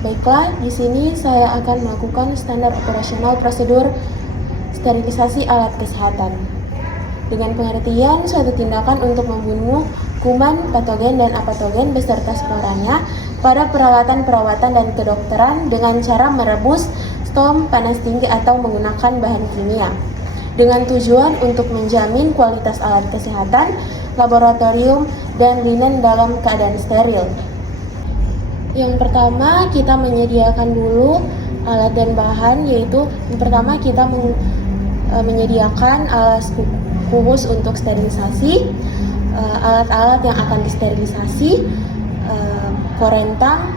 Baiklah, di sini saya akan melakukan standar operasional prosedur sterilisasi alat kesehatan. Dengan pengertian suatu tindakan untuk membunuh kuman, patogen, dan apatogen beserta sporanya pada peralatan perawatan dan kedokteran dengan cara merebus, stom, panas tinggi, atau menggunakan bahan kimia. Dengan tujuan untuk menjamin kualitas alat kesehatan, laboratorium, dan linen dalam keadaan steril. Yang pertama, kita menyediakan dulu alat dan bahan, yaitu yang pertama kita menyediakan alas kubus untuk sterilisasi, alat-alat yang akan disterilisasi, korentang,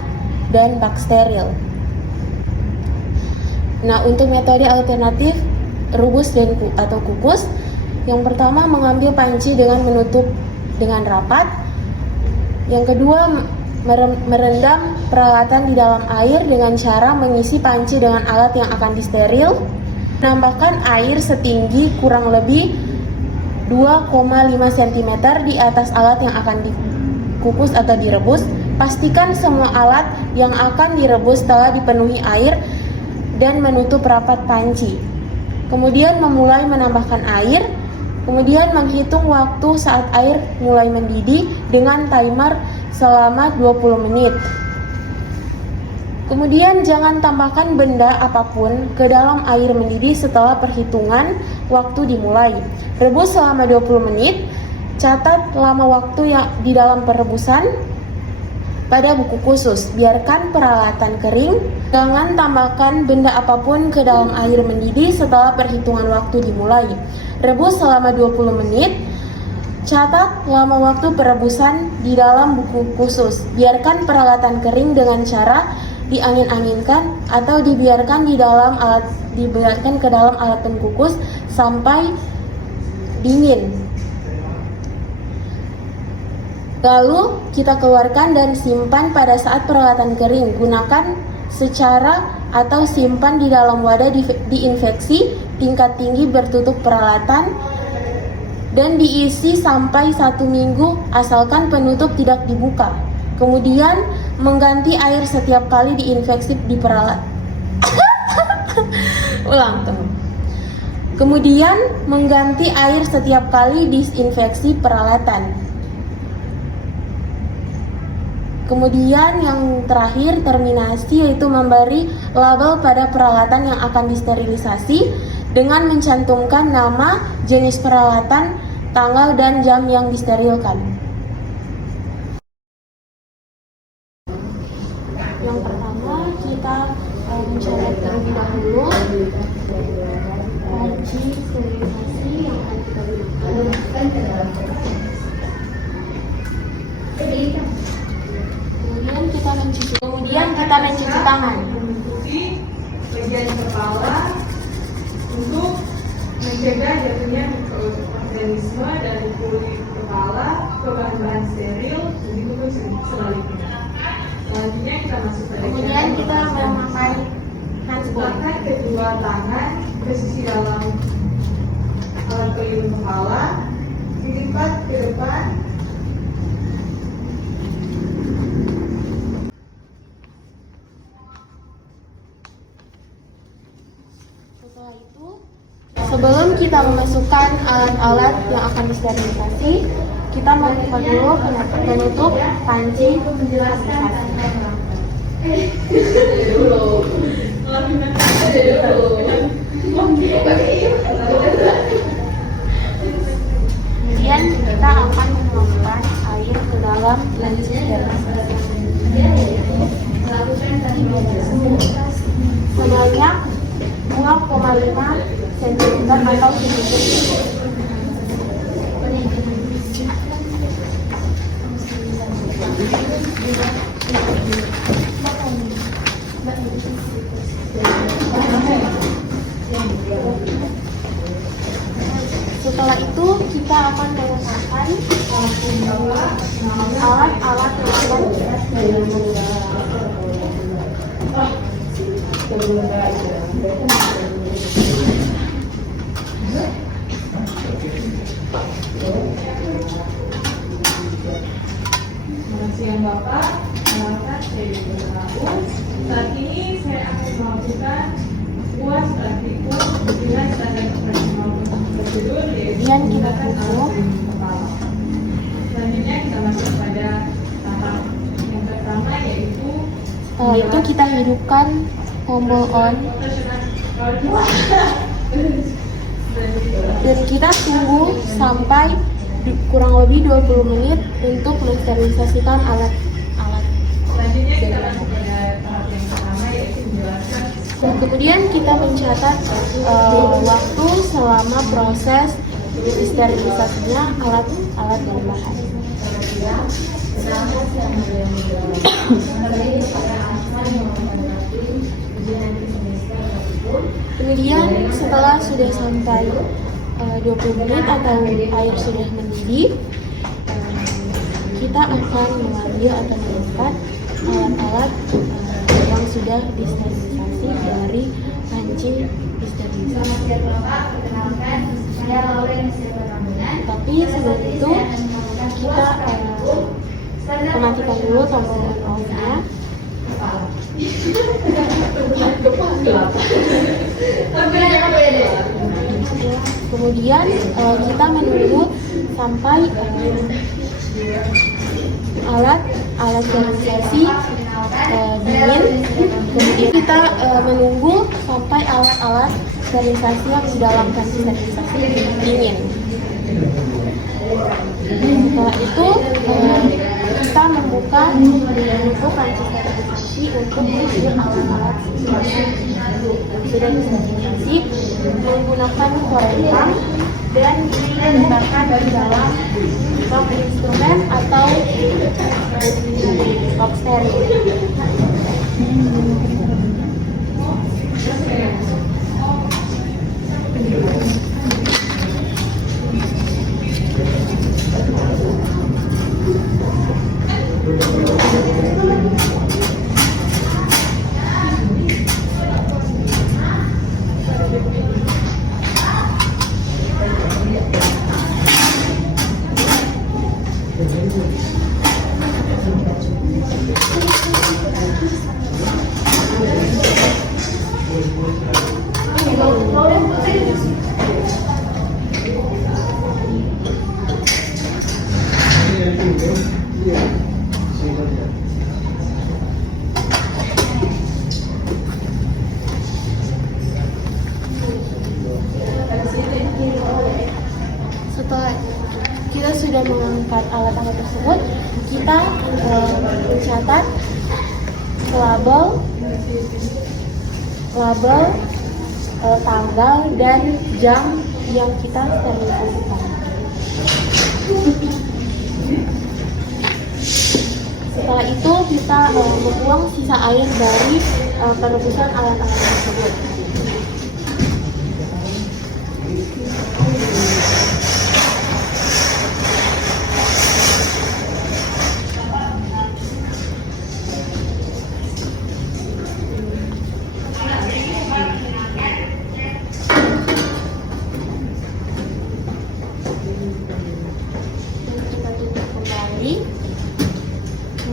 dan bak steril. Nah, untuk metode alternatif rebus atau kukus, yang pertama mengambil panci dengan menutup dengan rapat. Yang kedua, merendam peralatan di dalam air dengan cara mengisi panci dengan alat yang akan disteril. Menambahkan air setinggi kurang lebih 2,5 cm di atas alat yang akan dikukus atau direbus. Pastikan semua alat yang akan direbus telah dipenuhi air dan menutup rapat panci. Kemudian memulai menambahkan air. Kemudian menghitung waktu saat air mulai mendidih dengan timer selama 20 menit. Kemudian jangan tambahkan benda apapun ke dalam air mendidih setelah perhitungan waktu dimulai. Rebus selama 20 menit. Catat lama waktu yang di dalam perebusan pada buku khusus. Biarkan peralatan kering. Jangan tambahkan benda apapun ke dalam air mendidih setelah perhitungan waktu dimulai. Rebus selama 20 menit. Catat lama waktu perebusan di dalam buku khusus. Biarkan peralatan kering dengan cara diangin-anginkan atau dibiarkan ke dalam alat pengkukus sampai dingin. Lalu kita keluarkan dan simpan pada saat peralatan kering. Gunakan secara atau simpan di dalam wadah diinfeksi tingkat tinggi bertutup peralatan dan diisi sampai 1 minggu asalkan penutup tidak dibuka. Kemudian mengganti air setiap kali diinfeksi di peralatan. Kemudian mengganti air setiap kali disinfeksi peralatan. Kemudian yang terakhir, terminasi, yaitu memberi label pada peralatan yang akan disterilisasi dengan mencantumkan nama, jenis peralatan, tanggal, dan jam yang disterilkan. Yang pertama, kita mencoret terlebih dahulu panci sterilisasi yang akan kita gunakan. Kemudian kita mencuci tangan. Menutupi bagian kepala untuk mencegah jatuhnya mikroorganisme dari kulit kepala ke bahan-bahan steril, begitu pun sebaliknya. Selanjutnya kita masuk pada Kemudian kita memakai letakkan kedua tangan ke sisi dalam alat pelindung kepala, dilipat ke depan. Setelah itu, sebelum kita memasukkan alat-alat yang akan disterilisasi, kita membuka dulu penutup panci sterilisasi. Kemudian kita akan menuangkan air ke dalam panci sterilisasi sebanyak 2,5 cm atau sedikit. Setelah itu kita akan menggunakan alat-alat yang akan kita sterilisasi. Siang Bapak, saya Ibu Saat Kemudian kita tutup. Selanjutnya kita masuk pada tahap yang pertama, yaitu Setelah itu kita hidupkan tombol on dan kita tunggu sampai kurang lebih 20 menit untuk mensterilisasikan alat-alat. selanjutnya kita masuk pada tahap yang pertama, yaitu menjelaskan Dan kemudian kita mencatat waktu selama proses sterilisasinya alat-alat dan bahan. Kemudian setelah sudah sampai 20 menit atau air sudah mendidih, kita akan mengambil atau melihat alat-alat yang sudah disterilisasi dari panci disterilisasi. Tapi sebelum itu kita mematikan dulu tombol on-nya. Kemudian kita menunggu sampai alat sterilisasi dingin. Kemudian kita menunggu sampai alat-alat sterilisasi yang di dalam panci sterilisasi dingin. Setelah itu kita membuka panci sterilisasi untuk mengambil alat-alat yang sudah disterilisasi menggunakan korek dan diletakkan di dalam box instrumen atau box steril. Setelah kita sudah mengangkat alat-alat tersebut, kita mencatat label, tanggal dan jam yang kita sterilisasikan. Setelah itu kita membuang sisa air dari perebusan alat-alat tersebut.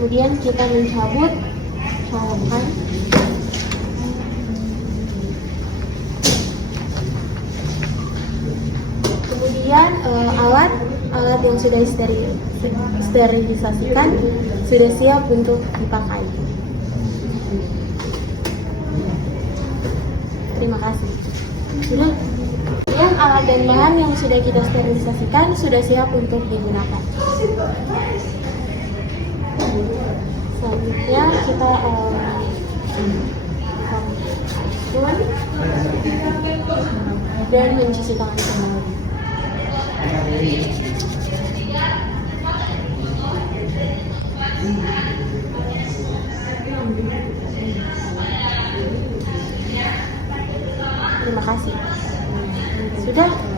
Kemudian kita mencabut colokan. Kemudian alat yang sudah sterilisasikan sudah siap untuk dipakai. Terima kasih. Sudah. Kemudian alat dan bahan yang sudah kita sterilisasikan sudah siap untuk digunakan. Selanjutnya kita dan mencuci tangan kembali. Terima kasih. Sudah.